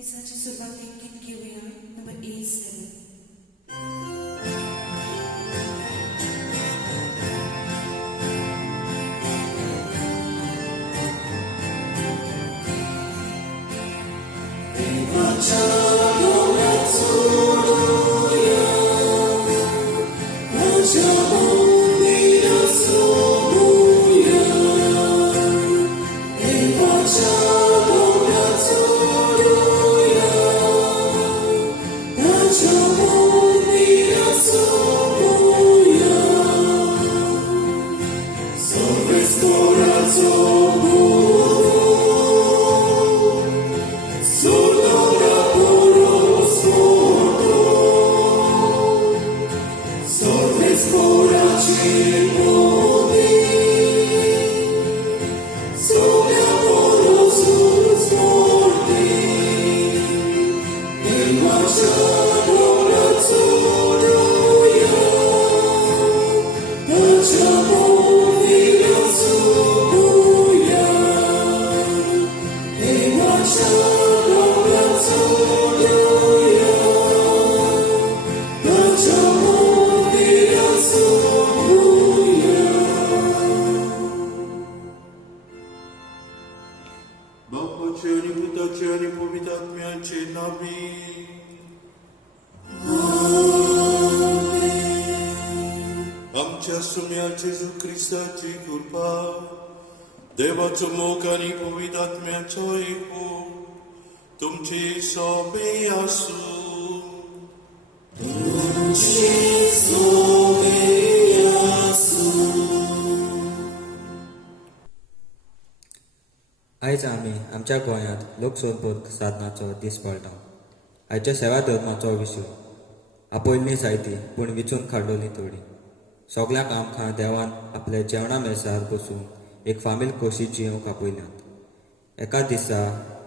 दिसाची सुरवातेक गीत घेऊया नंबर 87. आमच्या सुम्या जेजू ख्रिस्ताची कृपा, देवाचो मोग आनी पवित्र आत्म्याचो एकू तुमची सोबे आसूं. आयज आमी आमच्या गोंयांत लोकसंपर्क साधनाचो दीस पाळटा. आयच्या सेवा धर्माचो विशय आपयल्ली जायती पूण विचून काडलोली थोडी. सगळ्यांक आमकां देवान आपल्या जेवणा मेसार बसून एक फामील खोशी जियोंक आपयल्यात. एका दिसा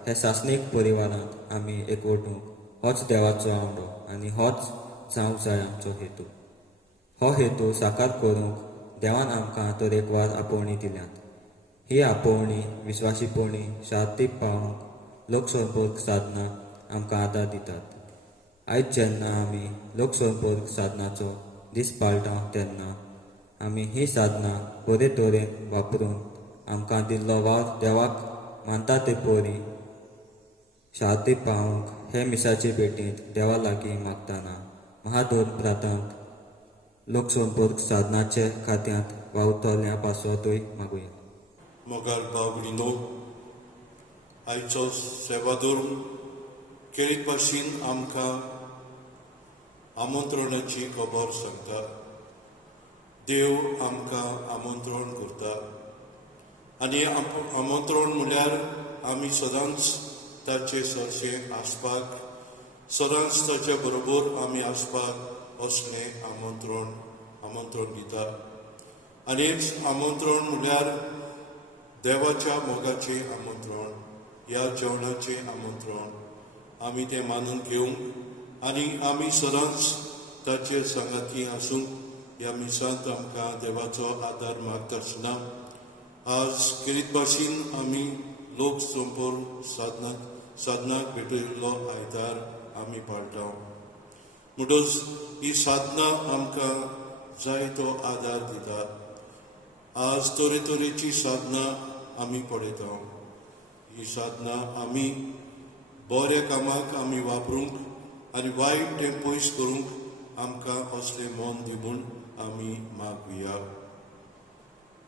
हे सासणीक परिवारांत आमी एकवटूंक होच देवाचो आवडो आनी होच जावंक जाय आमचो हेतू. हो हेतू साकार करूंक देवान आमकां तरेकवार आपोवणी दिल्यात. ही आपोवणी विस्वासीपणी शांती पावोवंक लोकसंपर्क साधनां आमकां आदार दितात. आयज जेन्ना आमी लोकसंपर्क साधनाचो दीस पाळटा तेन्ना आमी ही साधनां बरे तरेन वापरून आमकां दिल्लो वावर देवाक मानता ते परी शांती पावोवंक हे मिसाचे भेटींत देवा लागीं मागतना महादोन प्रांतांत लोकसंपर्क साधनाचे खात्यांत वावुरतल्या पासोतूय मागुया. मोगाल बाबडीनो, आयचो सेवा धर्म केरीत भाशेन आमकां आमंत्रणाची खबर सांगता. देव आमकां आमंत्रण करता आनी आमंत्रण म्हळ्यार आमी सदांच ताचे सरशें आसपाक, सदांच ताचे बरोबर आमी आसपाक असलें आमंत्रण दिता. आनी आमंत्रण म्हळ्यार देवाच्या मोगाचें आमंत्रण, ह्या जेवणाचें आमंत्रण आमी तें मानून घेवंक आनी आमी सदांच ताचे सांगाती आसूंक ह्या मिसांत आमकां देवाचो आदार मागता आसतना आज केरीत भाशेन आमी लोक संपर्क साधनाक भेटयल्लो आयतार आमी पाळटा. म्हणटच ही साधनां आमकां जाय तो आदार दिता. आज तरेतरेची साधनां आमी पळयता. ही साधनां आमी बऱ्या कामाक आमी वापरूंक आनी वायट तें पयस करूंक आमकां असलें मन दिवून आमी मागुया.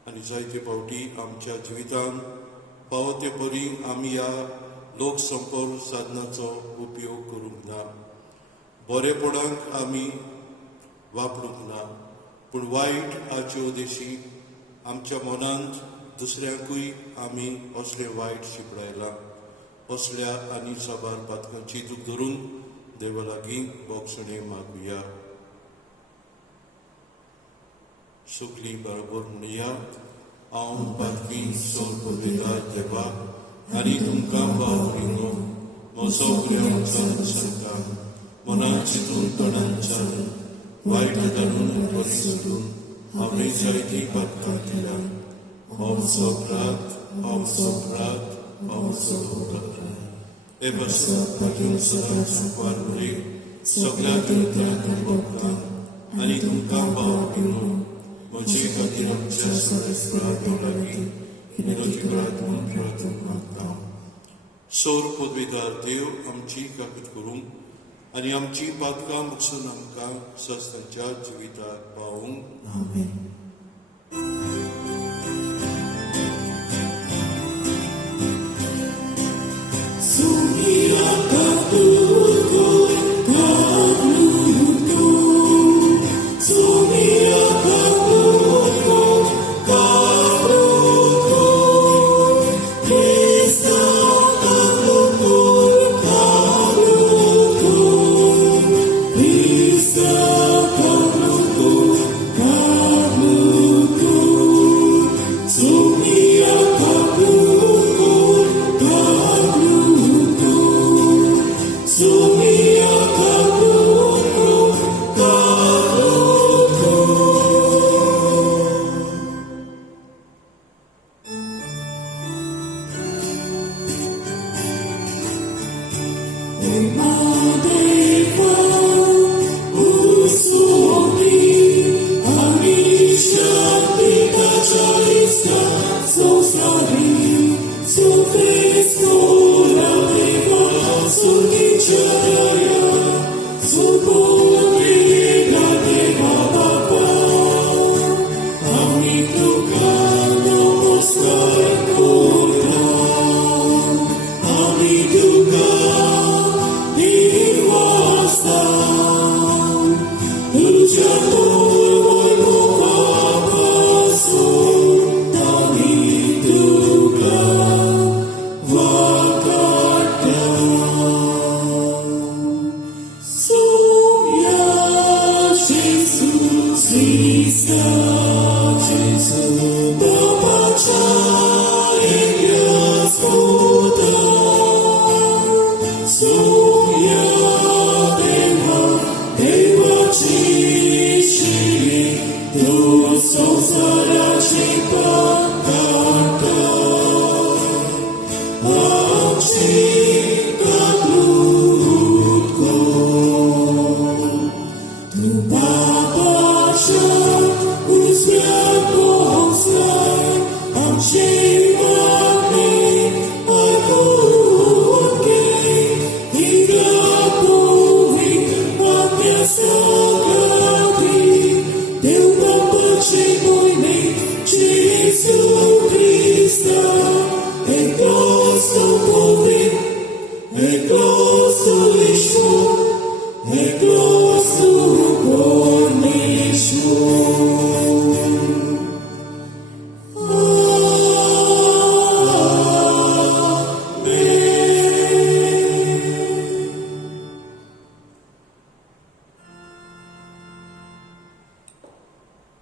आनी जायते फावटी आमच्या जिवितांत फावो ते परी आमी ह्या लोकसंपर्क साधनाचो उपयोग करूंक ना. बरेपणाक आमी वापरूंक ना, पूण वायट हाचे उद्देशी आमच्या मनांत दुसऱ्यांकूय आमी असलें वायट शिपडायलां. असल्या आनी साबार पातकांची दूख धरून देवा लागीं बोगसणे मागुया. सुखली बरोबर म्हणया, हांव पातकी सोल पवित्र देवा आनी तुमकां बावरिनो म्हजो प्रेम सांगता. मनान चिंतून तोंडान चालून वायट जाणून बरी सोडून हांवें जायतीं पातकां केल्यां. हांव सोपरात हे बसत पाजून सदां सुकवार बरी सगळ्या देवतांक भोगता आनी तुमकां भाव दिलो म्हजे खातीर आमच्या सर्वेस्परात लागीं विनोदी करात म्हूण प्रार्थना मागता. सोर पदवीदार देव आमची काकूत करूंक आनी आमची पातकां मुगसून आमकां सस्तांच्या जिविताक पावूंक. आमेन.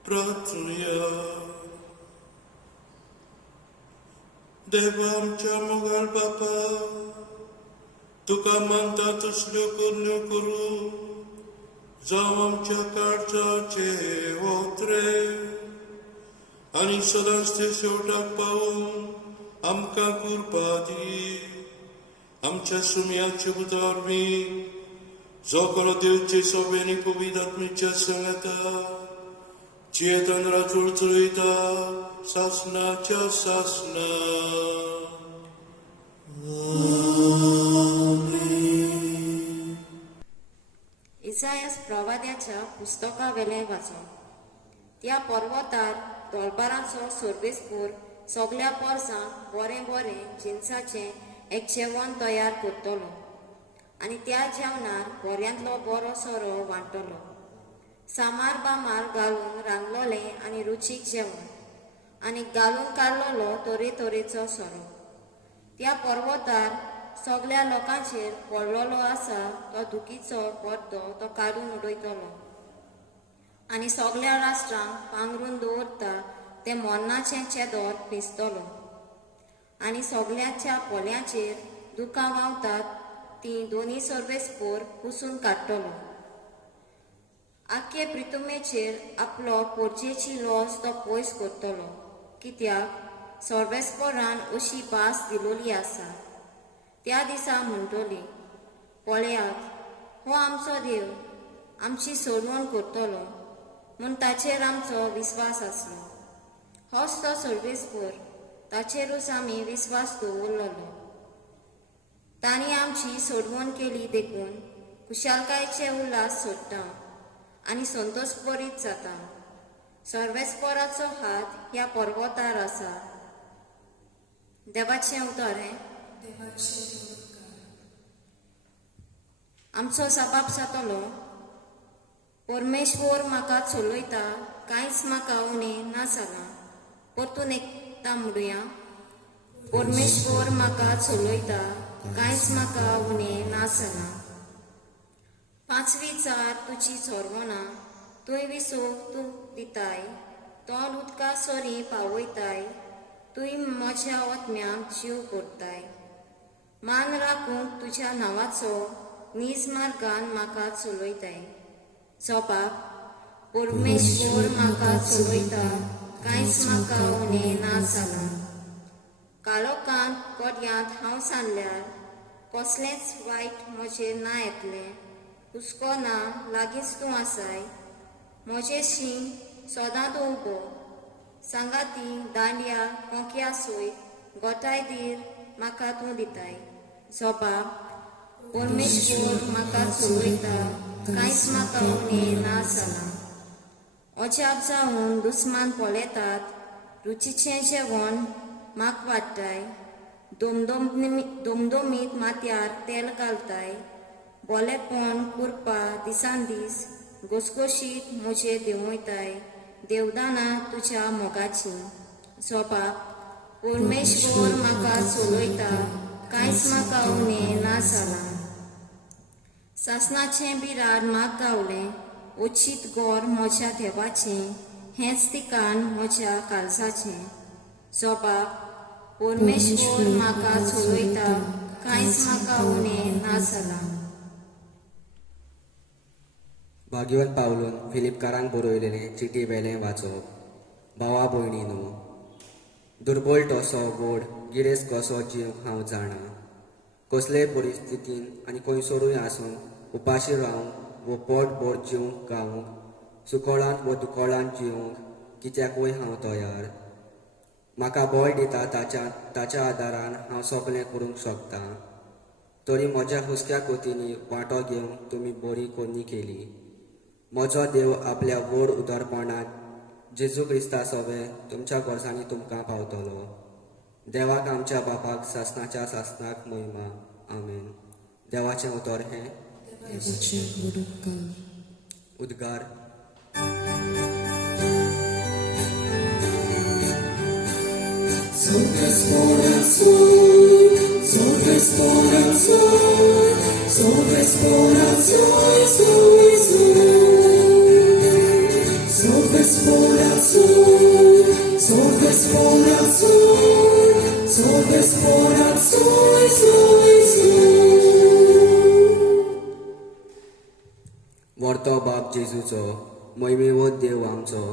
प्रार्थना. देवा आमच्या मोगाळ बापा, तुका मानता तसल्यो कन्यो करूं जावं आमच्या काळजाचे वोत्रे आनी सदांच ते शेवटाक पावून आमकां कृपा दी. आमच्या सुमयाच्या उदारमी जो कोण देवचे सोबेनी पवित्र आत्मेच्या संगता चेतन राजूळ चलयता सासनाच्या सासना. इसायास प्रवाद्याच्या पुस्तका वेले वाचो. त्या पर्वतार दोलबारांचो सोर्बेस्पूर सगळ्या पोरसांक बरें बरें जिन्साचें एक जेवण तयार करतलो आनी त्या जेवणार बऱ्यांतलो बरो सोरो वांटतलो. सामार बामार घालून रांदलोलें आनी रुचीक जेवण आनी घालून काडलेलो तरेतरेचो सोरो. त्या पर्वतार सगळ्या लोकांचेर पडलेलो आसा तो दुखीचो पडदो तो काडून उडयतलो आनी सगळ्या राष्ट्रांक पांगरून दवरता ते मोन्नाचें चेदोर पिसतलो आनी सगळ्याच्या पोल्यांचेर दुखां व्हांवतात ती दोनी सर्वेस्पोर पुसून काडटलो. आख्खे प्रितुमेचेर आपलो पोरचेची लॉस तो पयस करतलो, कित्याक सर्वेस्पोरान अशी भास दिलोली आसा. त्या दिसा म्हणटली, पळयात हो आमचो देव आमची सोडवण करतलो म्हूण ताचेर आमचो विस्वास आसलो. होच तो सर्वेस्पर, ताचेरूच आमी विस्वास दवरलेलो. तांणी आमची सोडवण केली देखून खुशालकायेचे उल्हास सोडटा आनी संतोश बरीत जाता. सर्वेस्पराचो हात ह्या पर्वतार आसा. देवाचें उतर हें. आमचो सबाब जातलो, परमेश्वर म्हाका चलयता, कांयच म्हाका उणें ना जालां. परतून एकदां म्हणुया, परमेश्वर म्हाका चलयता, कांयच म्हाका उणें ना जालां. पांचवी चार तुजी चोरवणां, तुंय विसोक तूं दिताय, तोल उदका सोरी पावयताय, तुंय म्हज्या ओतम्याक जीव करताय. मान राखूंक तुज्या नांवाचो नीज मार्गान म्हाका चलयताय. जबाब, परमेश्वर म्हाका चलयता, कांयच म्हाका उणें ना जालां. काळोखांत कोड्यांत हांव सांडल्यार कसलेंच वायट म्हजेर ना येतलें. हुस्को ना, लागींच तूं आसाय. म्हजें शीं सोदांच उबो. सांगाती दांडिया कोंक्या सयत गोठाय धीर म्हाका तूं दिताय. जबाब, परमेश्वर म्हाका चलयता, कांयच म्हाका उणें ना जालां. अजाप जावन दुस्मान पळयतात, रुचीचें जेवण म्हाका वाडटाय. दोमदोमीत माथ्यार तेल घालताय. बोलेपण कुरपा दिसान दीस घसघशीत म्हजेर देंवयताय. देवदानां तुज्या मोगाचीं. जबाब, परमेश्वर म्हाका चलयता, कांयच म्हाका उणें ना जालां. सासणाचें बिराड म्हाका गावलें, ओचीत गोर म्हज्या देवाचें, हेंच ठिकाण म्हज्या काळजाचें. जबाब, परमेश्वर म्हाका चलयता, कांयच म्हाका उणें ना जालां. भाग्यवान पावलून फिलिपकारांक बरयलेलें चिटी वेलें वाचप. भावा भयणीनो, दुर्बळ टोसो गोड गिरेस्त कसो जीव हांव जाणा. कसलेय परिस्थितीन आनी खंयसरूय आसून उपाशी रावंक वो पोटभर जिवंक गावूंक, सुकळांत व दुकोळांत जिवंक कित्याकूय हांव तयार. म्हाका बळ दिता ताच्या आदारान हांव सगळें करूंक शकतां. तरी म्हज्या हुस्क्या कोतींनी वांटो घेवंक तुमी बरी कोन्नी केली. म्हजो देव आपल्या व्हड उदारपणान जेजू क्रिस्ता सोबे तुमच्या गोरसांनी तुमकां पावतलो. देवाक आमच्या बापाक सासणाच्या सासणाक महिमा. आमेन. देवाचें उतर हें. उद्गार. वर्तो बाप जेजूचो, मोहिमेवत देव आमचो,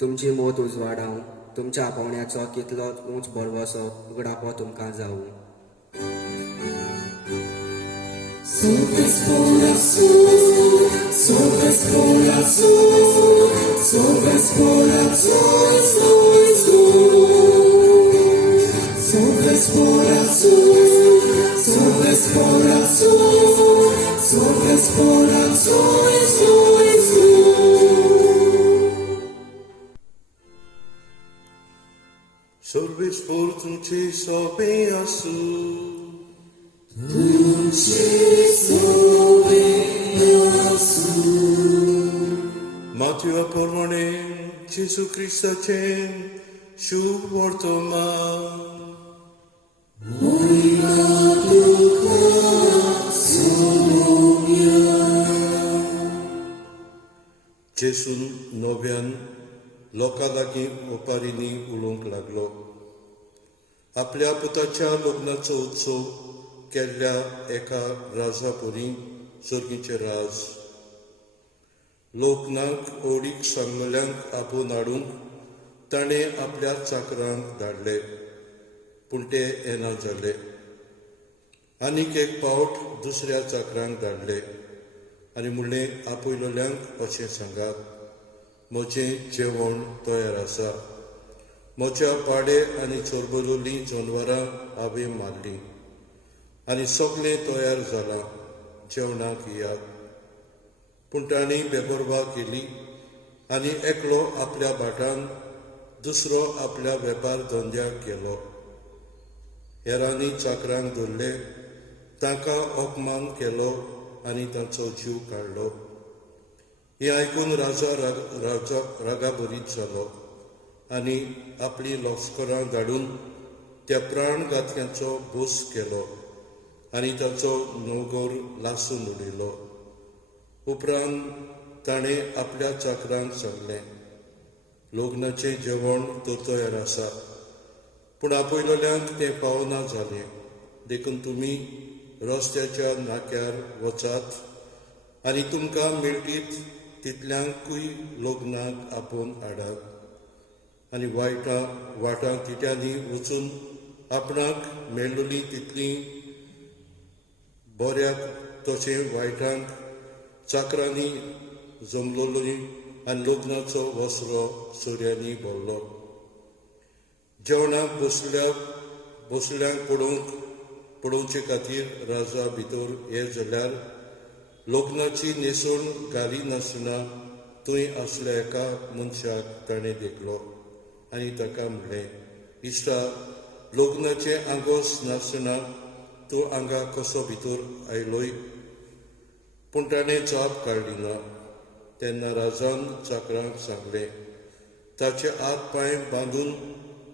तुमची मोत उजवाडाव, तुमच्या आपोवण्याचो कितलोच उंच बरवसो उगडापो तुमकां जावं. Sorvespor tuంచి sobe asu. Matthew pormone Jesu Christachen शुभ वर्तमान. जेसून नव्यान लोकां लागीं ओपारींनी उलोवंक लागलो. आपल्या पुताच्या लग्नाचो उत्सव केल्ल्या एका राजा परी सर्गीचें राज. लोकनाक ओडीक सांगल्यांक आपोवन हाडूंक ताणें आपल्या चाकरांक धाडले, पूण ते येना जाले. आनीक एक पावट दुसऱ्या चाकरांक धाडले आनी म्हणलें आपयलोल्यांक अशें सांगात म्हजें जेवण तयार आसा. म्हज्या पाडे आनी चोरबलोलीं जनवरां हांवें मारलीं आनी सगळें तयार जालां, जेवणाक येयात. पूण तांणी बेपरवा केली आनी एकलो आपल्या भाटान दुसरो आपल्या वेपार धंद्याक गेलो. हेरांनी चाकरांक धरले, तांकां अपमान केलो आनी तांचो जीव काडलो. हें आयकून राजा रागाभरीत जालो आनी आपली लश्करां धाडून त्या प्राणघातक्यांचो भूस केलो आनी ताचो नोगोर लासून उडयलो. उपरांत ताणें आपल्या चाकरांक सांगलें, लग्नाचें जेवण तर तयार आसा, पूण आपयलोल्यांक तें पावना जालें. देखून तुमी रस्त्याच्या नाक्यार वचात आनी तुमकां मेळटीत तितल्यांकूय लग्नाक आपोवन हाडात आनी वाटां तिट्यांनी वचून आपणाक मेळ्ळोलीं तितलीं बऱ्याक तशें वायटांक चाकरांनी जमलोलीं आनी लग्नाचो वस्रो सोऱ्यांनी भरलो. जेवणाक बसल्यांक पडोवचे खातीर राजा भितर हे जाल्यार लग्नाची न्हेसोण घाली नासतना थंय आसल्या एका मनशाक ताणें देखलो आनी ताका म्हणलें, इश्टा, लग्नाचें आंगोस नासतना तूं हांगा कसो भितर आयलोय? पूण ताणें जाप काडली ना. तेन्ना राजान चाकरांक सांगलें, ताचे हात पांय बांदून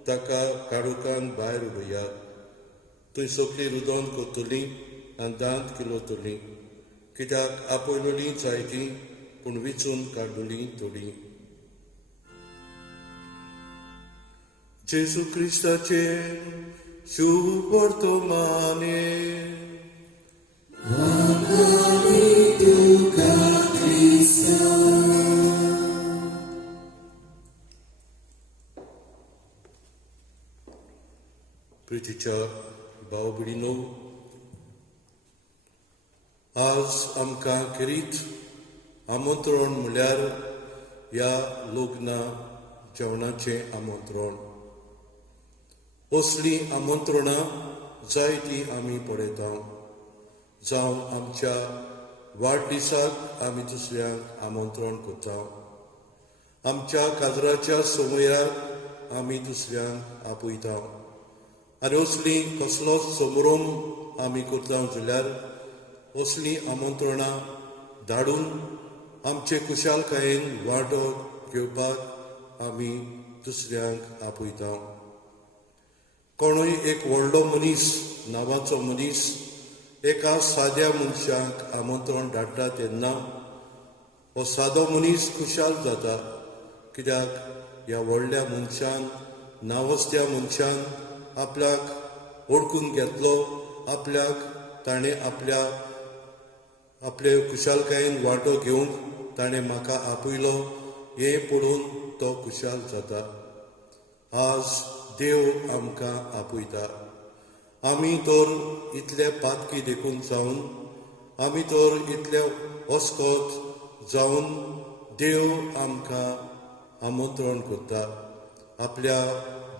ताका काडूकान भायर उडयात. थंय सगळीं रुदोन करतलीं आनी दांत किलोतलीं, कित्याक आपयलोलीं जायतीं पूण विचून काडलोलीं थोडीं. जेजू क्रिस्ताचे शुभ वर्तमाने प्रितीच्या भाव भयणीनो, आज आमकां खेरीत आमंत्रण म्हळ्यार ह्या लग्ना जेवणाचें आमंत्रण. असलीं आमंत्रणां जायतीं आमी पळयता. जावं आमच्या वाडदिसाक आमी दुसऱ्यांक आमंत्रण करता, आमच्या काजराच्या समयाक आमी दुसऱ्यांक आपयता आनी असलीं कसलोच समारंभ आमी करता जाल्यार असलीं आमंत्रणां धाडून आमचे खुशालकायेन वांटो घेवपाक आमी दुसऱ्यांक आपयता. कोणूय एक व्हडलो मनीस नांवाचो मनीस एका साद्या मनशाक आमंत्रण धाडटा तेन्ना हो सादो मनीस खुशाल जाता, कित्याक ह्या व्हडल्या मनशान नावस्त्या मनशान आपल्याक ओळखून घेतलो, ताणें आपले खुशालकायेन वांटो घेवंक ताणें म्हाका आपयलो हें पळोवन तो खुशाल जाता. आज देव आमकां आपयता. आमी तर इतले पातकी देखून जावन, आमी तर इतले हुस्कोत जावन देव आमकां आमंत्रण करता. आपल्या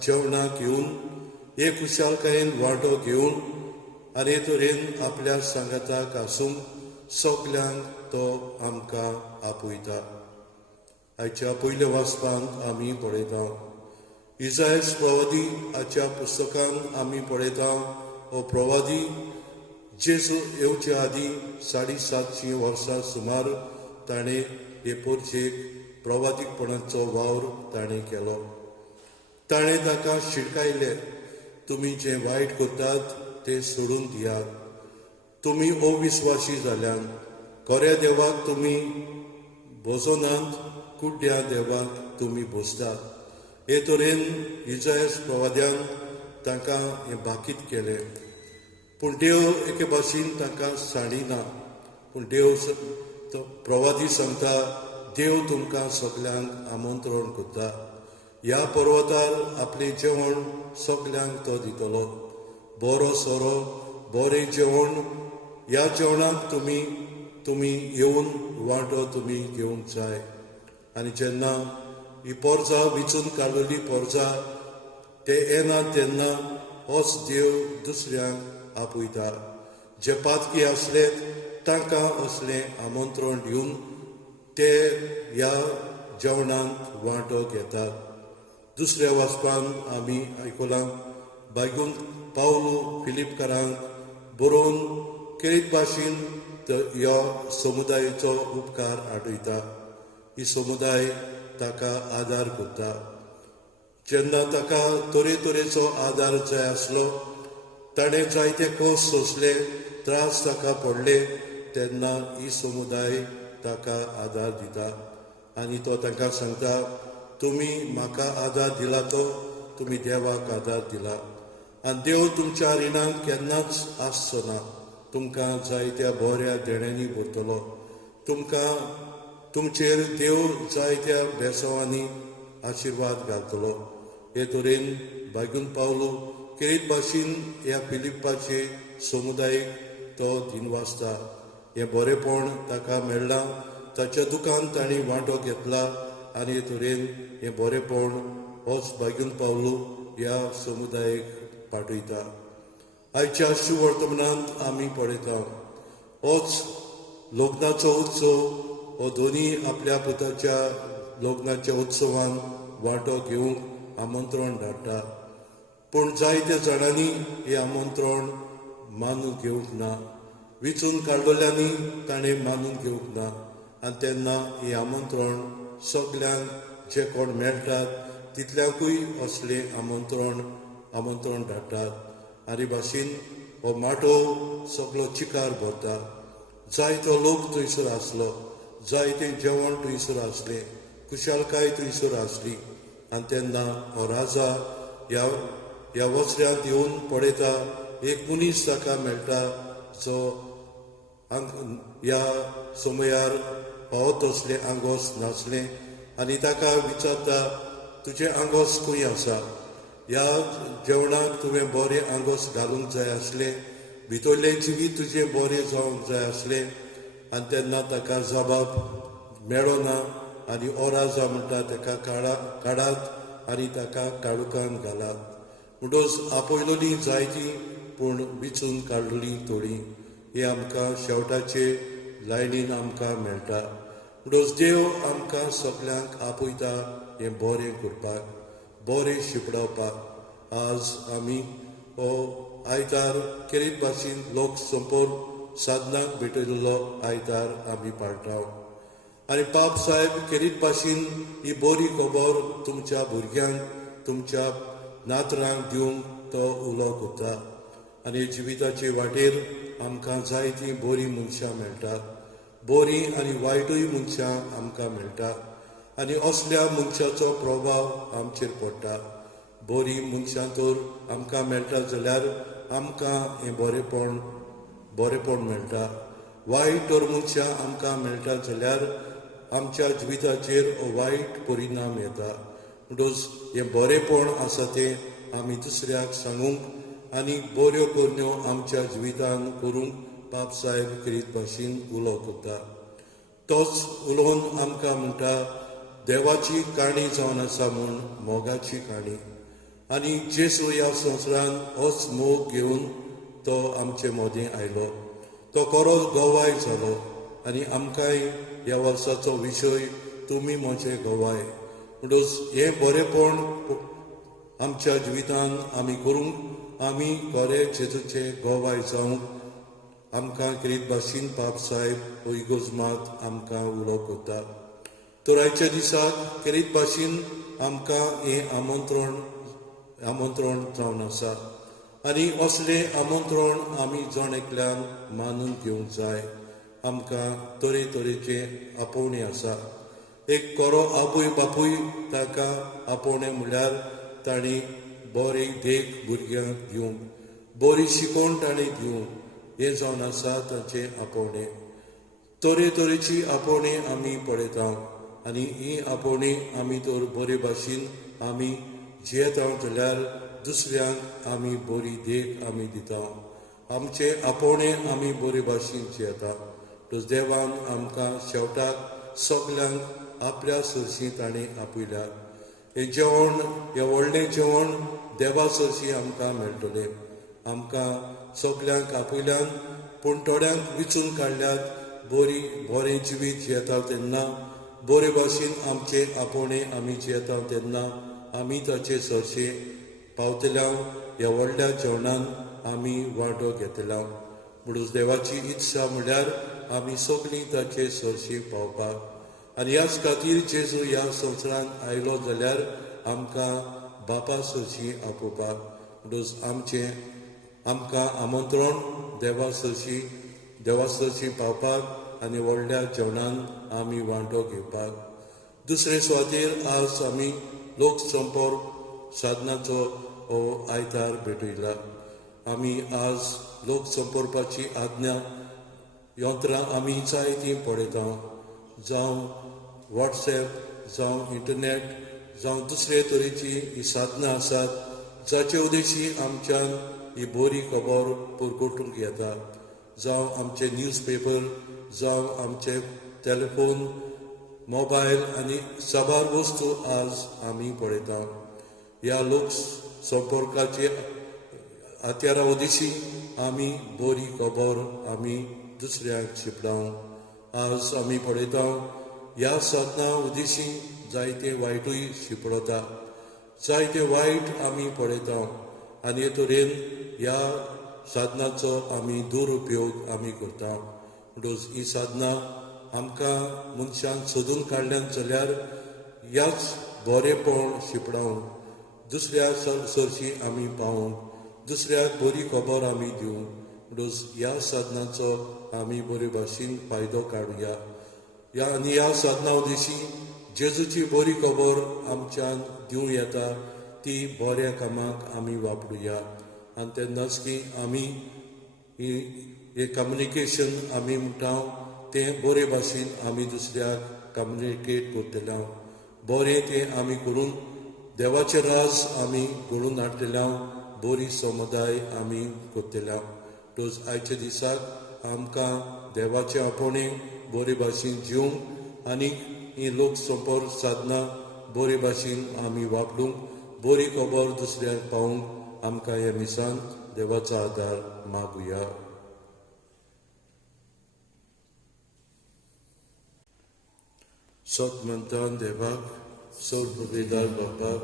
जेवणाक येवन हे खुशालकायेन वांटो घेवन आनी हे तरेन आपल्या सांगाताक आसूंक सगल्यांक तो आमकां आपयता. आयच्या पयल्या वाचपांत आमी पळयता, इसायास प्रवादी हाच्या पुस्तकांत आमी पळयता, हो प्रवादी जेजू येवचे आदीं 750 वर्सां सुमार ताणें हे पोरचेक प्रवादीकपणाचो वावर ताणें केलो. ताणें ताका शिडकायलें, तुमी जें वायट करतात तें सोडून दियात. तुमी अविस्वासी जाल्यान खऱ्या देवाक तुमी भोसोनात, कुड्ड्या देवाक तुमी भोसतात. हे तरेन इसायास प्रवाद्यान तांकां हें भाकीत केलें. पूण देव एके भाशेन तांकां सांडिना. पूण देव प्रवादी सांगता, देव तुमकां सगल्यांक आमंत्रण करता. ह्या पर्वतार आपलें जेवण सगल्यांक तो दितलो. बरो सोरो बरें जेवण, ह्या जेवणाक तुमी येवन वांटो तुमी घेवंक जाय. आनी जेन्ना ही पोरजां विचून काडलेली पोरजां ते येना तेन्ना होच देव दुसऱ्यांक आपयता. जे पातकी आसले तांकां असलें आमंत्रण दिवन ते ह्या जेवणांत वांटो घेतात. दुसऱ्या वाचपान आमी आयकलां बागून पावलो फिलिपकारांक बरोवन केरीत भाशेन ह्या समुदायाचो उपकार आठयता. ही समुदाय ताका आदार करता. जेन्ना ताका तरेतरेचो आदार जाय आसलो, ताणें जायते कोस सोंसले, त्रास ताका पडले, तेन्ना ही समुदाय ताका आदार दिता. आनी तो तांकां सांगता, तुमी म्हाका आदार दिला तो तुमी देवाक आदार दिला. आनी देव तुमच्या रिणांक केन्नाच आसचो ना. तुमकां जायत्या बऱ्या देण्यांनी भरतलो. तुमचेर देव जायत्या बेसांवांनी आशिर्वाद घालतलो. हे तरेन बागून पावलो केरीत भाशेन ह्या फिलिप्पाचे समुदायाक तो दिनवासता. हें बरेंपण ताका मेळ्ळां. ताच्या दुखान ताणें वांटो घेतला आनी हे तरेन हें बरेंपण होच बागून पावलो ह्या समुदायाक पाठयता. आयच्या शुवर्तमानांत आमी पळयता होच लग्नाचो उत्सव. हो दोनी आपल्या पुताच्या लग्नाच्या उत्सवान वांटो घेवंक आमंत्रण धाडटा. पूण जायत्या जाणांनी हें आमंत्रण मानून घेवंक ना. विचून काडलेल्यांनी ताणें मानून घेवंक ना. आनी तेन्ना हें आमंत्रण सगल्यांक जे कोण मेळटात तितल्यांकूय असलें आमंत्रण धाडटात. आनी भाशेन हो माटो सगळो चिकार भरता. जायतो लोक थंयसर आसलो. जायतें जेवण थंयसर आसलें. कुशालकाय थंयसर आसली. आनी तेन्ना हो राजा ह्या वस्त्यांत येवन पळयता. एक मनीस ताका मेळटा जो ह्या समयार पावत असलें आंगोस नासलें. आनी ताका विचारता, तुजें आंगोस खंय आसा? ह्या जेवणाक तुवें बरें आंगोस घालूंक जाय आसलें. भितरलें जिवीत तुजें बरें जावंक जाय आसलें. आनी तेन्ना ताका जबाब मेळो ना. आनी हो राजा म्हणटा ताका काडात आनी ताका काळुकान घालात. म्हणटच आपयलोली जायतीं पूण विचून काडलेलीं थोडीं. हें आमकां शेवटाचे लायनीन आमकां मेळटा. म्हणटच देव आमकां सगल्यांक आपयता हें बरें करपाक, बरें शिपडावपाक. आज आमी हो आयतार केरीत भाशेन लोक संपोर साधनाक भेटयल्लो आयतार आमी पाळटाव. आनी पाप साहेब केरीत भाशेन ही बरी खबर तुमच्या भुरग्यांक, तुमच्या नातरांक दिवंक तो उलो करता. आनी जिविताचे वाटेर आमकां जायतीं बरीं मनशां मेळटात. बरीं आनी वायटूय मनशां आमकां मेळटात. आनी असल्या मनशाचो प्रभाव आमचेर पडटा. बरीं मनशां तर आमकां मेळटा जाल्यार आमकां हें बरेंपण मेळटा. वायट तर मनशां आमकां मेळटा जाल्यार आमच्या जिविताचेर वायट परिणाम येता. म्हणटच हें बरेंपण आसा तें आमी दुसऱ्याक सांगूंक आनी बऱ्यो करण्यो आमच्या जिवितान करूंक पाप साहेब केरीत भाशेन उलो करता. तोच उलोवन आमकां म्हणटा देवाची काणी जावन आसा म्हूण मोगाची काणी. आनी जेसू ह्या संवसारान होच मोग घेवन तो आमचे मदें आयलो. तो खरो गोवाय जालो. आनी आमकांय ह्या वर्साचो विशय तुमी म्हजे गोवाय. म्हणटच हें बरेंपण आमच्या जिवितान आमी करूंक आमी खरे जेजूचे गोवाय जावंक आमकां केरीत भाशेन पाप साहेब हो इगोजमात आमकां उलो करता. तर आयच्या दिसाक केरीत भाशेन आमकां हें आमंत्रण जावन आसा. आनी असलें आमंत्रण आमी जण एकल्यान मानून घेवंक जाय. आमकां तरेतरेचे आपोवणे आसा. एक खरो आपूय बापूय ताका आपोवणें म्हणल्यार ताणी बरी देख भुरग्यांक दिवंक, बरी शिकवण ताणें दिवंक, हें जावन आसा ताचें आपोवणें. तरेतरेची आपोवणी आमी पळयता. आनी ही आपोवणी आमी तर बरे भाशेन आमी जियेता जाल्यार दुसऱ्यांक आमी बरी देख आमी दिता. आमचे आपोवणे आमी बरे भाशेन जियेता तोच देवान आमकां शेवटाक सगल्यांक आपल्या सरशी ताणें आपयल्या. हें जेवण, हें व्हडलें जेवण देवा सरशी आमकां मेळटलें. आमकां सगल्यांक आपयल्यान, पूण थोड्यांक विचून काडल्यात. बरें जिवीत जियेता तेन्ना, बरे भाशेन आमचे आपोवणे आमी जियेता तेन्ना आमी ताचे सरशे पावतल्या ह्या व्हडल्या जेवणान आमी वांटो घेतल्या. म्हणून देवाची इत्सा म्हणल्यार आमी सगळीं ताचे सरशी पावपाक. आनी ह्याच खातीर जेजू ह्या संवसारांत आयलो जाल्यार आमकां बापा सरशी आपोवपाक. म्हणून आमकां आमंत्रण देवा सरशी पावपाक आनी व्हडल्या जेवणान आमी वांटो घेवपाक. दुसरे सुवातेर आज आमी लोकसंपर्क साधनाचो हो आयतार भेटयला. आमी आज लोकसंपर्काची आज्ञा यंत्रां आमी जायतीं पळयता, जावं वॉट्सॅप, जावं इंटरनेट, जावं दुसरे तरेची ही साधनां आसात जाचे उद्देशी आमच्यान ही बरी खबर पुरगोटूंक येता. जावं आमचे न्यूजपेपर, जावं आमचे टॅलिफोन, मोबायल आनी साबार वस्तू आज आमी पळयता. ह्या लोकसंपर्काचे हात्यारा उद्देशी आमी बरी खबर आमी दुसऱ्यांक शिपडाव. आज आमी पळयता ह्या साधना उद्देशी जायते वायटूय शिपडता, जायते वायट आमी पळयता आनी हे तरेन ह्या साधनाचो आमी दुरुपयोग आमी करता. म्हणटच ही साधना आमकां मनशान सोदून काडल्यान जाल्यार ह्याच बरेपण शिपडावंक, दुसऱ्या सरशी आमी पावूंक, दुसऱ्याक बरी खबर आमी दिवंक. म्हणटच ह्या साधनाचो आमी बरे भाशेन फायदो काडुया. आनी ह्या साधना उद्देशी जेजूची बरी खबर आमच्यान दिवं येता ती बऱ्या कामाक आमी वापरुया. आनी तेन्नाच की आमी हे कम्युनिकेशन आमी म्हणटा तें बरे भाशेन आमी दुसऱ्याक कम्युनिकेट करतल्या. बरें तें आमी करून देवाचें राज आमी घडोवन हाडटल्या, बरी समुदाय आमी करतल्या. तोच आयच्या दिसाक आमकां देवाचें आपोवणें बरे भाशेन जिवंक आनी ही लोकसंपर्क साधना बरे भाशेन आमी वापरूंक, बरी खबर दुसऱ्याक पावूंक आमकां ह्या मिसान देवाचो आदार मागुया. सत म्हणटा देवाक, सर्ववेदार बापाक,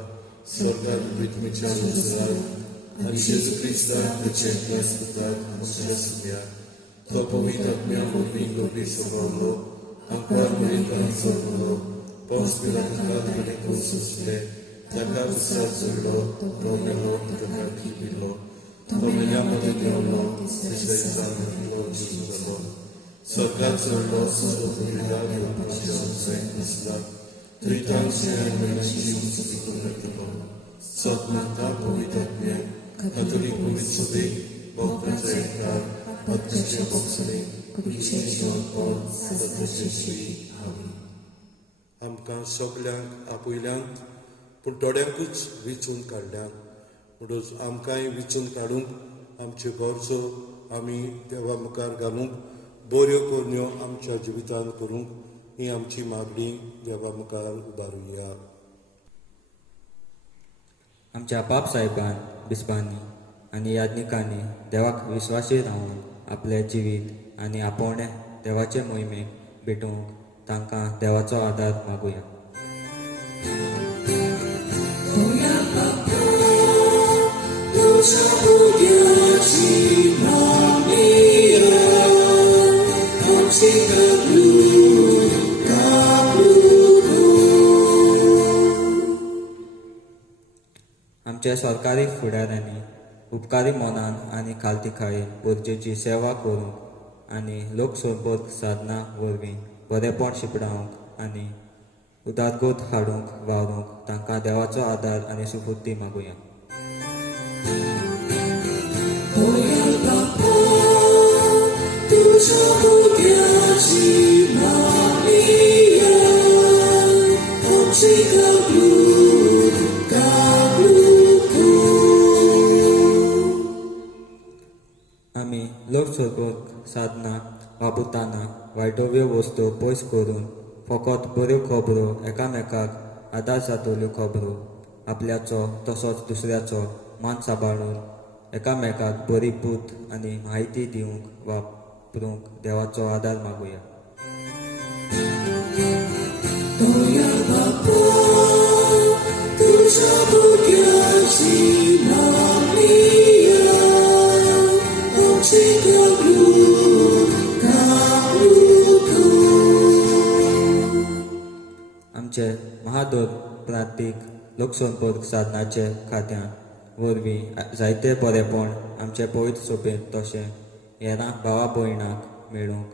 स्वर्गांत वितमेच्या नजराक आनी जेजू क्रिस्ताक तुजे पुताक आमच्या सुम्या तो पवित्र आत्म्या वरवीं लोबी सभावलो आमकां मरीतान सोडलो पावस पिलाताक कडेन करून सुचले ताका उसार चडलो तो मेलो ताका किल्लो तो मेल्या मदें देंवलो तिसऱ्या दिसा मेलो जेजू जालो स्वर्गांत चडलो सर्ववेदार येवपाच्या उंचायेन बसला थंय तांचे मेलांची उंची करून येतलो सत म्हणटा पवित्र आत्म्याक Katolik pemilik suci, Bapa Zahir, Baptisnya Boksari, Kubisnya Pon, Sadasya Amin. आमकां सगल्यांक आपयल्यान पूण थोड्यांकूच विचून काडल्यान. म्हणटच आमकांय विचून काडूंक आमच्यो गरजो आमी देवा मुखार घालूंक, बऱ्यो कोरण्यो आमच्या जिवितांत करूंक ही आमची मागणी देवा मुखार उबारुया. आमच्या बाप साहेबान बिस्बांनी आनी याज्ञिकांनी देवाक विस्वासी रावन आपले जिवीत आनी आपोवणे देवाचे मोहिमेक भेटोवंक तांकां देवाचो आदार मागुया. आमच्या सरकारी फुडाऱ्यांनी उपकारी मनान आनी खालतिकायेन गरजेची सेवा करूंक आनी लोकसंपर्क साधना वरवीं बरेपण शिपडावंक आनी उदारगत हाडूंक वावरूंक तांकां देवाचो आदार आनी सुपुर्दी मागुया. आमी साधना वापरताना वायटव्यो वस्तू पयस करून फकत बऱ्यो खबरो एकामेकाक आदार जातल्यो खबरो आपल्याचो तसोच दुसऱ्याचो मान सांबाळून एकामेकाक बरी पूत आनी म्हायती दिवंक वापरूंक देवाचो आदार मागुया. Doya Bapa, Tuja Bukyashi Maria, Ochika Gru, Kabruku. आमचे महादोर प्रांतीक लोकसंपर्क साधनाचे खात्यान वरवीं जायते बरेपण आमचे पवित्र सोबेत तशें हेरां भावा भयणांक मेळूंक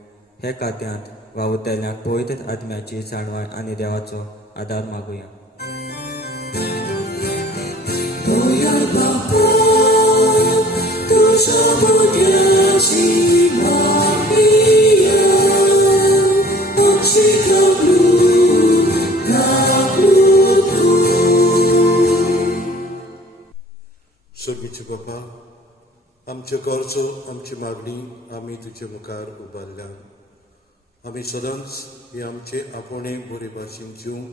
हे खात्यांत वावुरतेल्यांक पवित्र आत्म्याची जाणवाय आनी देवाचो आदार मागुया. Doya Bapa, Tuja Bukyashi Maria, Ochika Gru, Kabruku. सगळीचे बापा, आमचे गरजो आमची मागणी आमी तुजे मुखार उबारल्या. आमी सदांच हे आमचे आपोणे बरे भाशेन जिवंक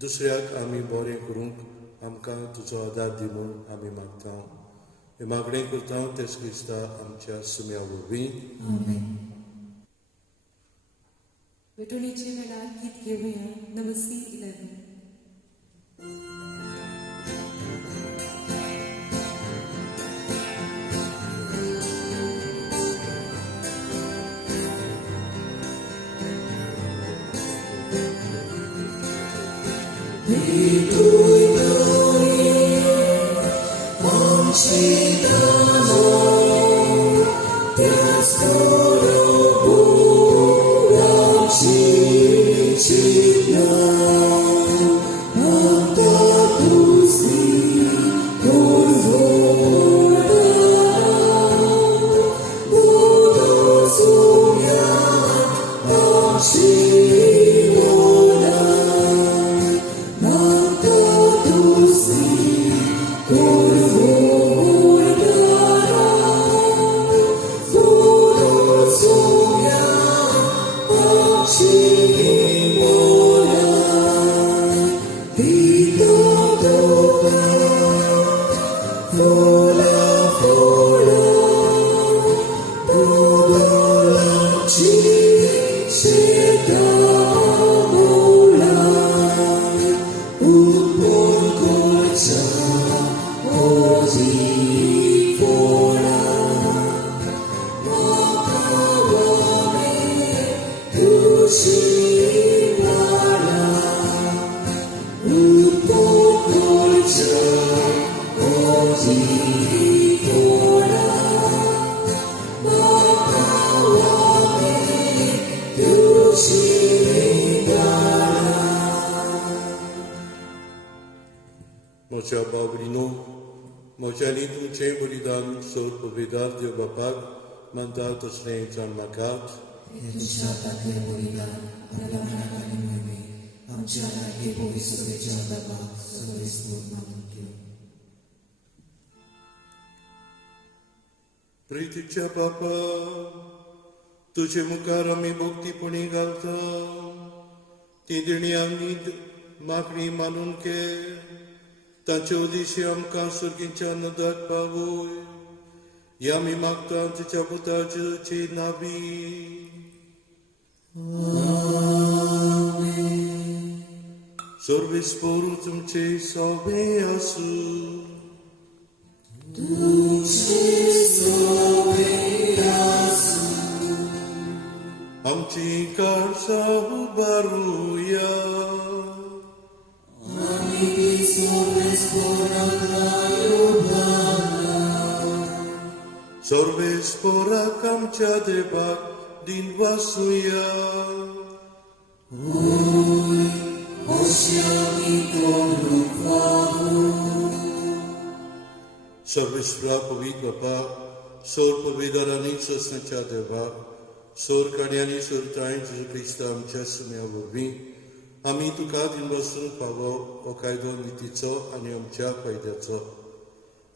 दुसऱ्याक आमी बरें करूंक आमकां तुजो आदार दी म्हूण आमी मागता. हे मागणें करता तेच क्रिस्ता आमच्या सुम्या वरवीं. वेटोळीचे वेळार गीत घेऊया नमस्ते 11. म्हज्या बाबडीनो, म्हज्यानी तुमचें बलिदान सोड पविदार देव बापाक मानता तसलें जाण म्हाकाच. प्रितीच्या बापा, तुजे मुखार आमी भक्तीपणी घालता. ती दिणी आमी मागणी मानून घे. तांचे उद्देशी आमकां सुर्गीच्या नदाक पावय. हे आमी मागता तुज्या पुताची नावी. सर्वेस्पोरू तुमचे सौभे आसूं. आमची काळजा उबारूया. सर्वेस्पोराक आमच्या देवाक दिन वासुया. सर्वेस्परा पवित्र बापा, सोर पवित्रांनी ससनाच्या देवा, सोर काण्यानी सोरताय जेजू क्रिस्ता आमच्या सुम्या वरवीं आमी तुका दिन वचून पावो हो कायदो नितीचो आनी आमच्या फायद्याचो.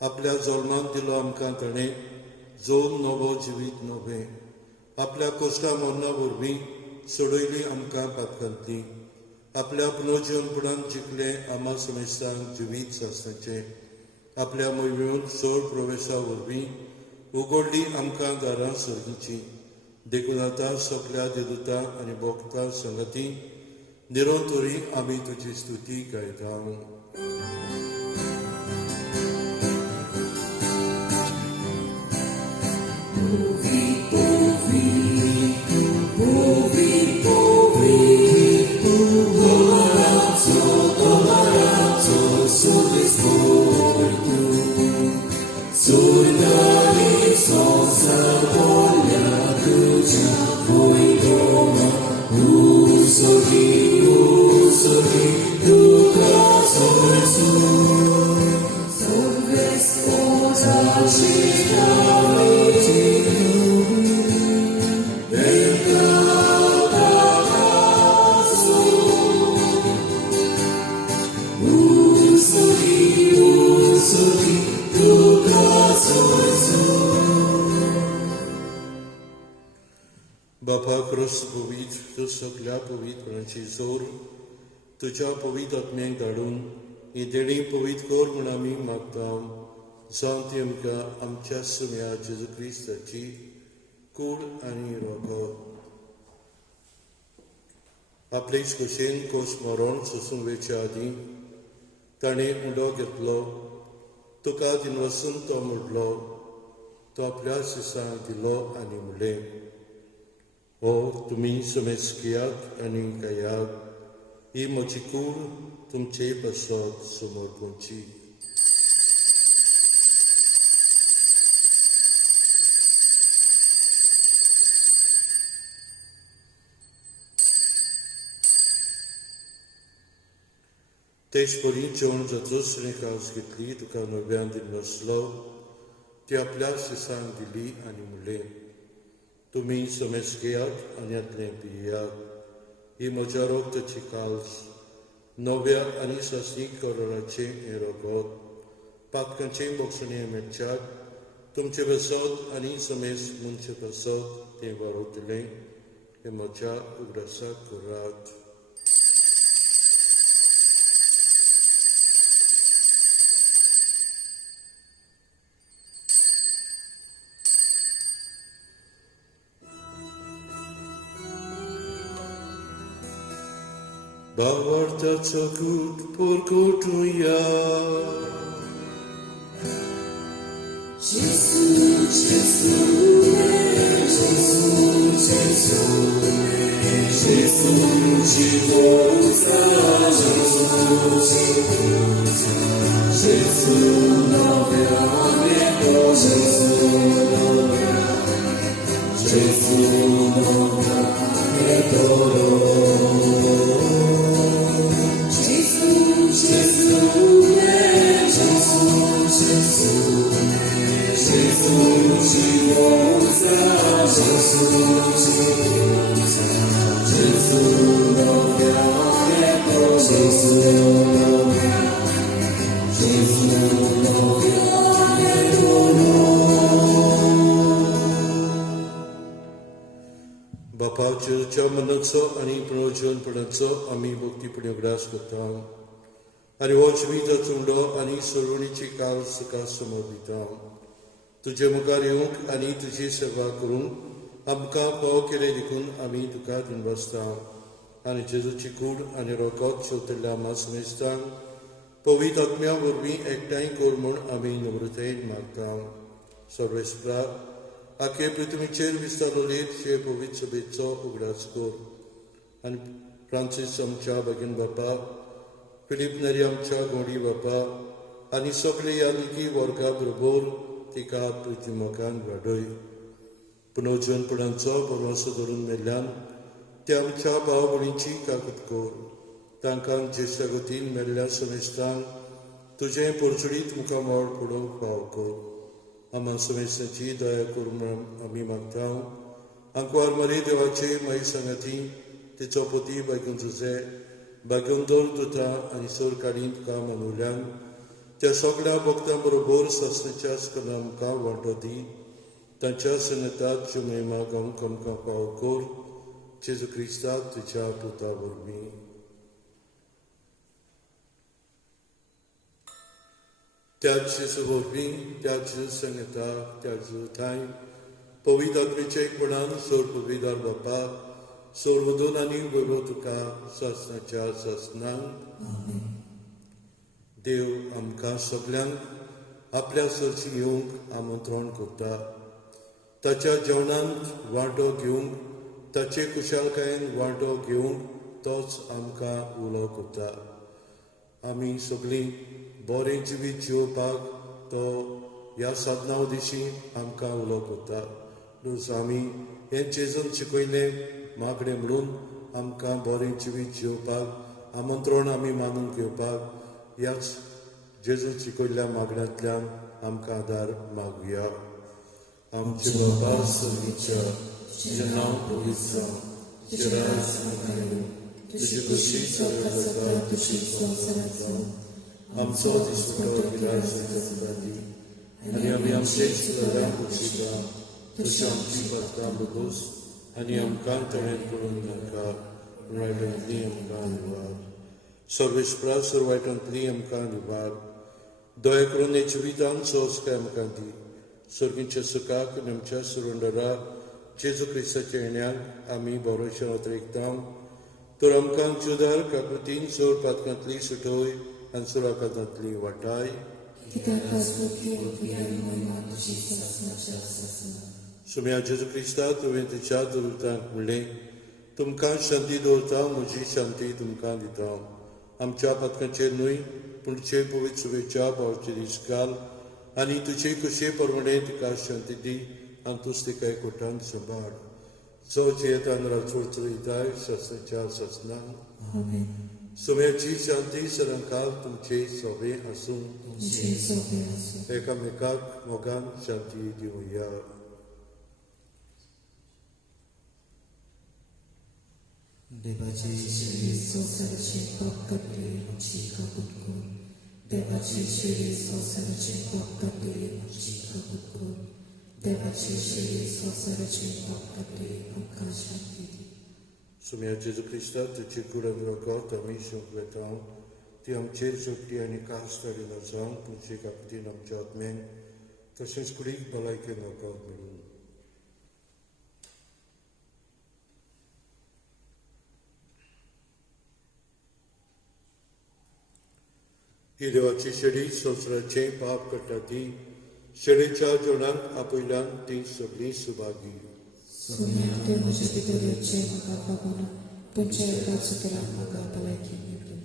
आपल्या जल्माक दिलो आमकां ताणें जोन नवो जिवीत नवें आपल्या कोश्टा मरणा वरवीं सोडयली आमकां पातकांतली. आपल्या पुनर्जीवनपणान जिखले आमा समेस्तांक जिवीत आसपाचें. आपल्या मोहिमेंत सोड प्रवेशा वरवीं उगडली आमकां दारां सर्गीची. देखून आतां सगळ्या देदुतां आनी भोगतां संगती निरंतरी आमी तुजी स्तुती गायता. बापा ख्रिस्त पवित्र सगळ्या पवित्रांची जोर तुज्या पवित्र आत्म्याक धाडून ही देणी पवित्र कर म्हूण आमी मागता. जावन ती आमकां आमच्या सुम्या जेजू क्रिस्ताची कूड आनी रोगत. आपलेच कुशीन कोस मरण सोसून वयच्या आदीं ताणें उडो घेतलो. तुका दिन वचून तो म्हणलो. तो आपल्या शिसांक दिलो आनी म्हणलें, हो तुमी समेस्कियात आनी गायात. ही म्हजी कूड तुमचे बसत समोर पोंची. तेच परी जेवण जातूच ताणें कास घेतली. तुका नव्यान दिन नासलो. ती आपल्या शिसांक दिली आनी म्हणलें, तुमी समेस्कियात आनी आतलें पियेयात. ही म्हज्या रोगताची काल्स नव्या आनी सासणीक कराराचें हें रोगत. पातकांचें बोगसणें मेळच्याक तुमचे बसत आनी समेस मनचे बसत तें वाडयतलें. हें म्हज्या उगडासाक करात. Bavartaca kut porcotuia. बापाच्या मनाचो आनी पुनर्जीवनपणाचो आमी भक्तीपणी उगडास करता. आनी हो जिविताचो उंडो आनी सोडवणीची काल तुका समोर दिता. तुजे मुखार येवंक आनी तुजी सेवा करूंक आमकां पाव केले देखून आमी तुका दिनवासता. आनी जेजूची कूड आनी रोगत शेवतल्या मासमेस्तांक पवित्र आत्म्या वरवीं एकठांय कर म्हूण आमी नम्रतायेन मागता. सर्वेस्परा आखे पृथ्वीचेर विस्तारलेले पवित्र सभेचो उगडास कर. आनी फ्रांसीस आमच्या भगिनी बापा, फिलीप नेरी आमच्या गोडी बापा आनी सगळे यादकी वर्गा बरोबर तिका पृथ्वीमोगान वाडय. पुनर्जीवनपणाचो परवासो धरून मेल्ल्यान ते आमच्या भाव भयणींची काकूट कर. तांकां ज्येश्ठ गतीन मेल्ल्या समेस्तांक तुजें परचुडीत मुखामोळ पडोवंक फाव कर. आमा समेस्ताची दया कर म्हूण आमी मागता. आंकवार मरे देवाचे माई सांगाती तिचो पती बायकून जुजे बायकून दोर दुता आनी सर काडीन तुका मनवल्यान त्या सगळ्या भक्तां बरोबर सस्नाच्या आमकां वांटो दी. तांच्या संगताची महिमा गावंक आमकां पाव कोर जेजू क्रिस्ताक तुज्या पुता वरवीं. त्याच जेजू वरवीं त्याच संगता त्याच थाय पवित्र आत्मेच्या एकपणान सोर पवित्र बापा सोर मधून आनी वैभव तुका सासणाच्या सासणांक देव आमकां सगल्यांक आपल्या सरची येवंक आमंत्रण करता. ताच्या जेवणांत वांटो घेवंक ताचे कुशालकायेन वांटो घेवंक तोच आमकां उलो करता. आमी सगळीं बरें जिवीत जिवपाक तो ह्या साधना दिशी आमकां उलो करता. प्लस आमी हें जेजून शिकयलें मागणें म्हणून आमकां बरें जिवीत जिवपाक आमंत्रण आमी मानून घेवपाक ह्याच जेजून शिकयल्ल्या मागण्यांतल्यान आमकां आदार मागुया. आमचे बाबा स्वर्गीच्या, तुजें नांव पवित्र जावं, तुजें राज येवं, तुजी कशी सगळ्या जाता तशी संवसारांत जावं. आमचो दिसपडो गिराय आमकां दी, आनी आमी आमचे सुदारण्यांक बक्षिता तशी आमची पातकां बगूस, आनी आमकां तळेंत पडूंक नाका, पूण वायटांतली आमकां निवार. सर्वेस्परा सुरवायटांतली आमकां निवार. दया करून हे जिवितांत सोंस्कार आमकां दी. सर्गीच्या सुखाक आनी आमच्या सुरंडरा जेजू क्रिस्ताच्या येण्याक आमी भरोशा उतरयता. तर आमकां जुदार काकुतीन सोर पातकांतली सुटोय आनी सुराकांतांतली वाटाय. सुम्या जेजू क्रिस्ता तुवें तुज्या दुतांक म्हणलें, तुमकां शांती दवरता, म्हजी शांती तुमकां दिता. आमच्या पातकांचेर न्हय पूण तुजे पवित्र सुवेच्या पावचे दीस घाल, आनी तुजे कुशे परमणे तुका शांती दी, आनी तुज तिका एकवटान सांबाळ. जो जियेतान राचोर चलयताय सासणाच्या सासणांक. सुम्याची शांती सदांकाळ तुमचे सोबे आसूं. एकामेकाक मोगान शांती दिवया. देवाचे शरीर संसाराचे पाप कापले आमची काबूत कर. देवाचे शरीर संसाराचे पाप कापले आमची काबूत कर. देवाचे शरीर संसाराचे पाप कापले आमकां शांती दी. सुम्या जेजू क्रिस्ता तुजी कुडन रोखत आमी शोक वेता. ती आमचेर सोडटी आनी कास काडिना जावं तुजे कापतीन आमच्या आत्म्यान तशेंच कुडीक भलायकेन वखद मेळूं. ही देवाची शेडी संवसाराचे पाप काडटा ती. शेडीच्या जेवणाक आपयल्यान ती सगळीं सुभागी. सोन्या देव म्हज्या भितर येवचें म्हाका पावना, पूण जे एकाच सुतराक म्हाका भलायकी मेळटली.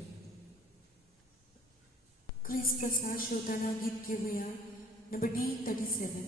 क्रिस्त प्रसाद श्रोताना गीत घेवया. Number D37.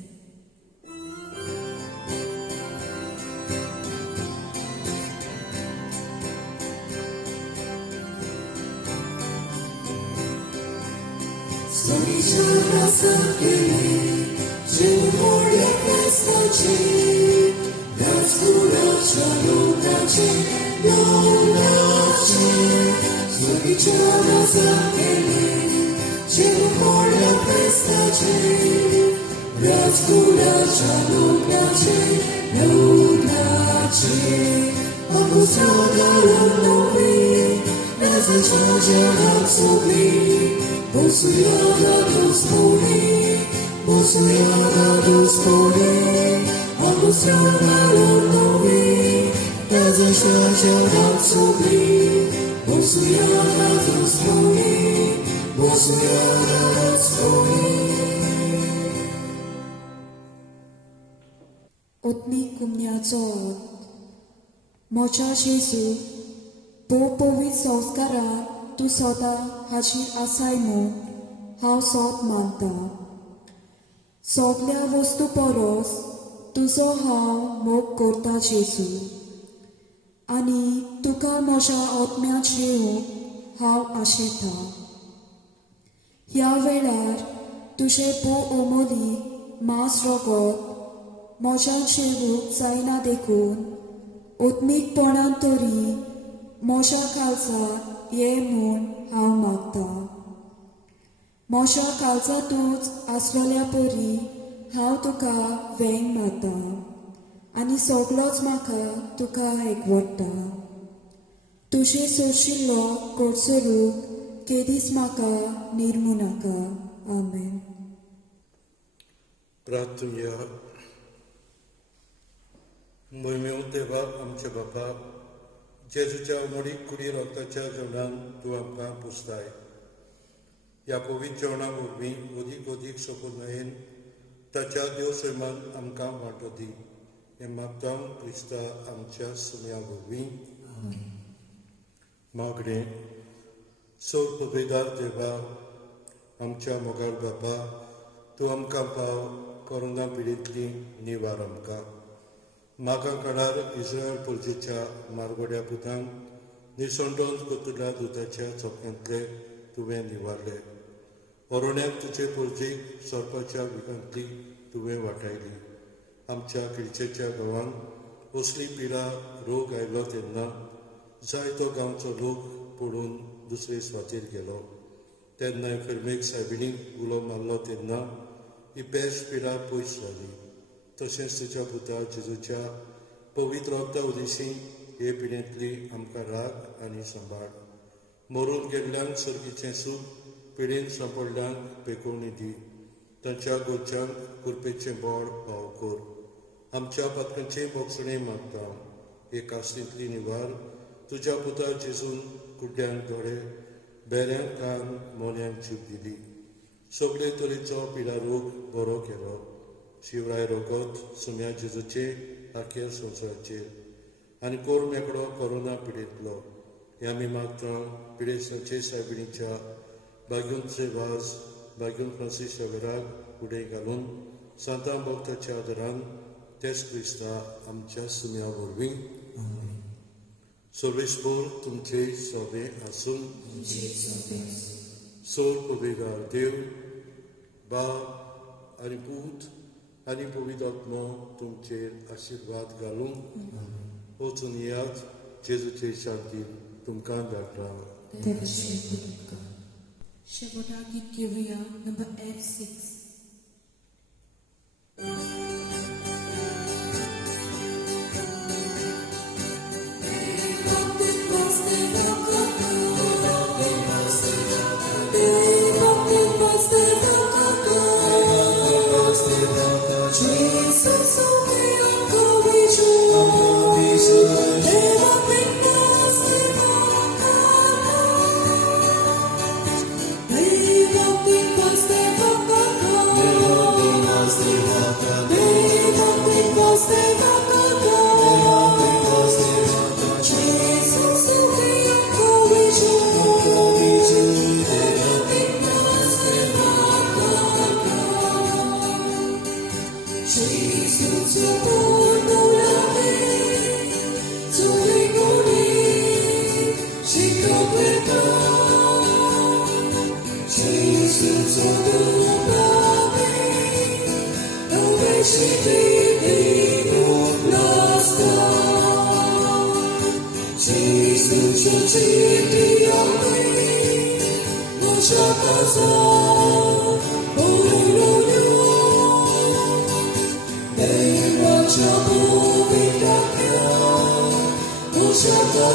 Otnik kumniaco Mocha Jesu Po powi संस्कारा तूं सदा हाची आसाय म्हूण हांव सोत मानता. सगल्या वस्तू परस तुजो हांव मोग करता जेजू, आनी तुका म्हज्या आत्म्यात येवंक हांव आशेता. ह्या वेळार तुजे अमोली मांस रगत म्हज्या जेवूंक जायना देखून ओत्मीकपणान तरी म्हज्या काळजांत ये म्हूण हांव मागता. म्हज्या काळजांतूच आसलेल्या परी हांव तुका वेंग मारता आनी सगळोच म्हाका तुका एकवडटा. तुजे सोशिल्लो कडसो रूख केदीस म्हाका निर्मू नाका. आमेन. प्रार्थना. मोहिमेव देवा आमच्या बापा, जेजूच्या मोडीक कुडी रक्ताच्या जेवणान तूं आमकां पुजताय. ह्या पवित्र जेवणा वरवीं ओदीक ओदीक सोपून येन ताच्या देव सैमान आमकां वांटो दी. हें मागता क्रिस्ता आमच्या सुम्या वरवीं. मागणें. सोर पवित्र देवा, आमच्या मोगाळ बापा, तूं आमकां पाव कोरोना पिडींतली निवार आमकां. मागा काळार इस्रायल परजेच्या मारगोड्या पुतांक निसंडोन कोतुल्या दुदाच्या चोक्यांतले तुवें निवारले. ओरोण्याक तुजे परजेक सोरपाच्या विकांतली तुवें वाटायली. आमच्या किडचेच्या गांवांत असली पिडा रोग आयलो तेन्ना जायतो गांवचो लोक पडून दुसरे स्वातेर गेलो. तेन्ना कर्मेक सायबिणीक उलो मारलो तेन्ना ही बेस्ट पिडा पयस जाली. तशेंच तुज्या पुता जेजूच्या पवित्र रक्ता उदेशी हे पिडेंतली आमकां राख आनी सांबाळ. मरून गेल्ल्यांक सर्गीचें सूख, पिडेंत सांपडल्यांक पेकोवणी दी. तांच्या गोरच्यांक कुरपेचें बोड फाव कर. आमच्या पातकांचे बोगसणें मागता. हे कास्तींतली निवार तुज्या पुता जेजून कुड्ड्यांक दोळे, बेऱ्यांक कान, मोन्यांक जीव दिली. सगळे तरेचो पिडा रोग बरो केलो. शिवराय रोगोत सुम्या जेजूचे आख्या संवसाराचेर आनी कोर मेकळो कोरोना पिडेंतलो. हे आमी मागता पिडेस्तांचे सायबिणीच्या भाग्यूंचे वाज भाग्यून फ्रांसीस शावेराक फुडें घालून सांतां भक्ताच्या आदारान तेच क्रिस्ता आमच्या सुम्या वरवीं. सर्वेस्पोर तुमचे सोबे आसून सोर पवित्र देव, बाप आनी पूत आनी पवित्र आत्मो तुमचेर आशिर्वाद घालून वचून यात. जेजूचे शांती तुमकां धाडटा. Shaboda Git Kyria, number F6. Shaka